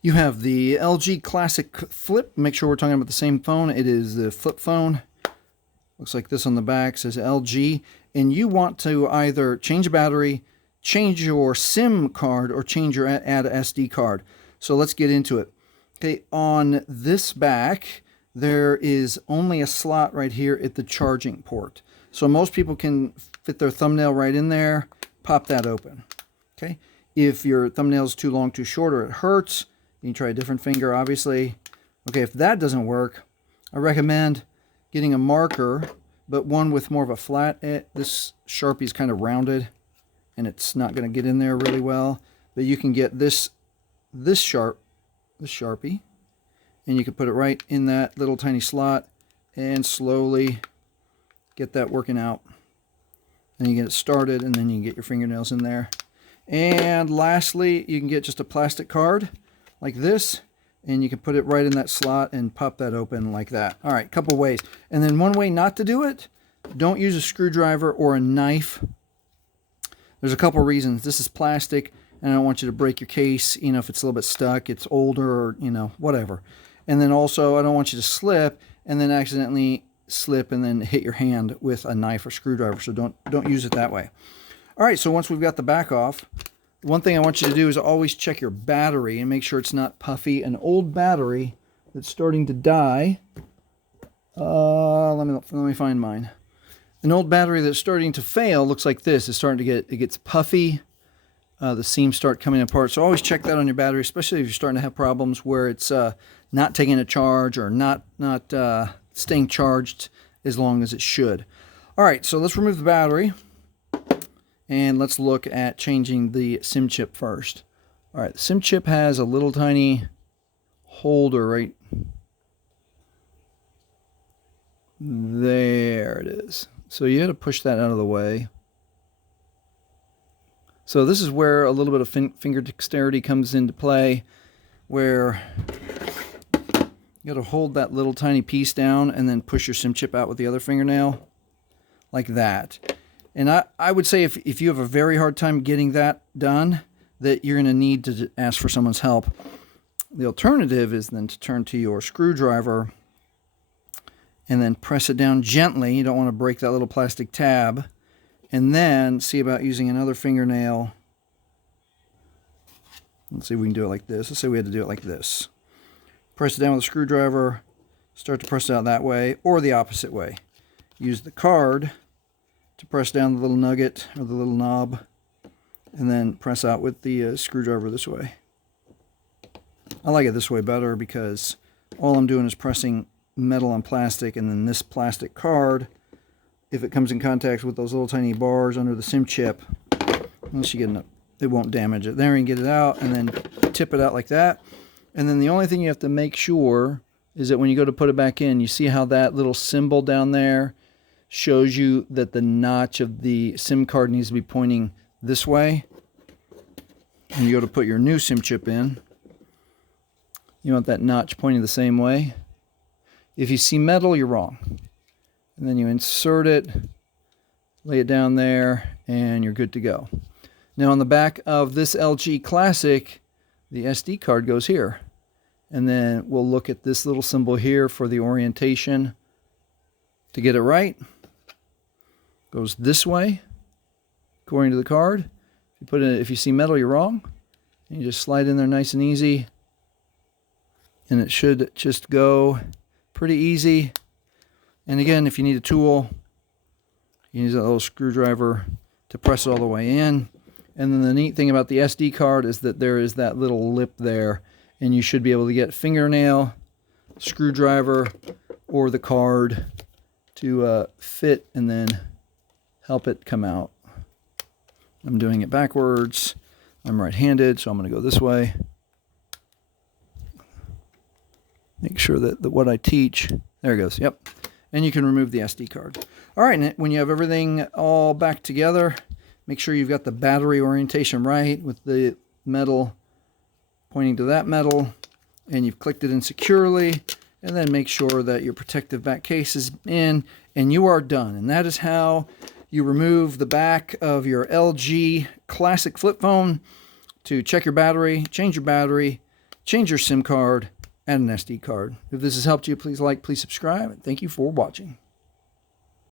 You have the LG Classic Flip. Make sure we're talking about the same phone. It is the flip phone. Looks like this on the back, says LG. And you want to either change a battery, change your SIM card, or change your add a SD card. So let's get into it. Okay, on this back, there is only a slot right here at the charging port. So most people can fit their thumbnail right in there, pop that open. Okay, if your thumbnail is too long, too short, or it hurts, you can try a different finger, obviously. Okay, if that doesn't work, I recommend getting a marker, but one with more of a flat edge. This Sharpie is kind of rounded, and it's not going to get in there really well. But you can get this Sharpie, and you can put it right in that little tiny slot, and slowly get that working out. And you get it started, and then you can get your fingernails in there. And lastly, you can get just a plastic card like this, and you can put it right in that slot and pop that open like that. All right, couple ways. And then one way not to do it, don't use a screwdriver or a knife. There's a couple reasons. This is plastic, and I don't want you to break your case, you know, if it's a little bit stuck, it's older, or, you know, whatever. And then also, I don't want you to slip and then accidentally slip and then hit your hand with a knife or screwdriver, so don't use it that way. All right, so once we've got the back off, one thing I want you to do is always check your battery and make sure it's not puffy. An old battery that's starting to die. Let me find mine. An old battery that's starting to fail looks like this. It's starting to it gets puffy. The seams start coming apart. So always check that on your battery, especially if you're starting to have problems where it's not taking a charge or not staying charged as long as it should. All right, so let's remove the battery. And let's look at changing the SIM chip first. All right, the SIM chip has a little tiny holder right there. It is. So you got to push that out of the way. So this is where a little bit of finger dexterity comes into play, where you got to hold that little tiny piece down and then push your SIM chip out with the other fingernail like that. And I would say if you have a very hard time getting that done, that you're going to need to ask for someone's help. The alternative is then to turn to your screwdriver and then press it down gently. You don't want to break that little plastic tab. And then see about using another fingernail. Let's see if we can do it like this. Let's say we had to do it like this. Press it down with a screwdriver, start to press it out that way, or the opposite way. Use the card to press down the little nugget or the little knob, and then press out with the screwdriver this way. I like it this way better because all I'm doing is pressing metal on plastic, and then this plastic card, if it comes in contact with those little tiny bars under the SIM chip, once you get enough, it won't damage it. There you can get it out and then tip it out like that. And then the only thing you have to make sure is that when you go to put it back in, you see how that little symbol down there shows you that the notch of the SIM card needs to be pointing this way. And you go to put your new SIM chip in. You want that notch pointing the same way. If you see metal, you're wrong. And then you insert it, lay it down there, and you're good to go. Now on the back of this LG Classic, the SD card goes here. And then we'll look at this little symbol here for the orientation. To get it right, goes this way, according to the card. If you see metal, you're wrong. You just slide in there nice and easy. And it should just go pretty easy. And again, if you need a tool, you use that little screwdriver to press it all the way in. And then the neat thing about the SD card is that there is that little lip there, and you should be able to get fingernail, screwdriver, or the card to fit and then help it come out. I'm doing it backwards. I'm right-handed, so I'm going to go this way. Make sure that what I teach, there it goes, yep. And you can remove the SD card. All right, and when you have everything all back together, make sure you've got the battery orientation right with the metal pointing to that metal, and you've clicked it in securely, and then make sure that your protective back case is in, and you are done. And that is how you remove the back of your LG Classic flip phone to check your battery, change your SIM card, and an SD card. If this has helped you, please like, please subscribe, and thank you for watching.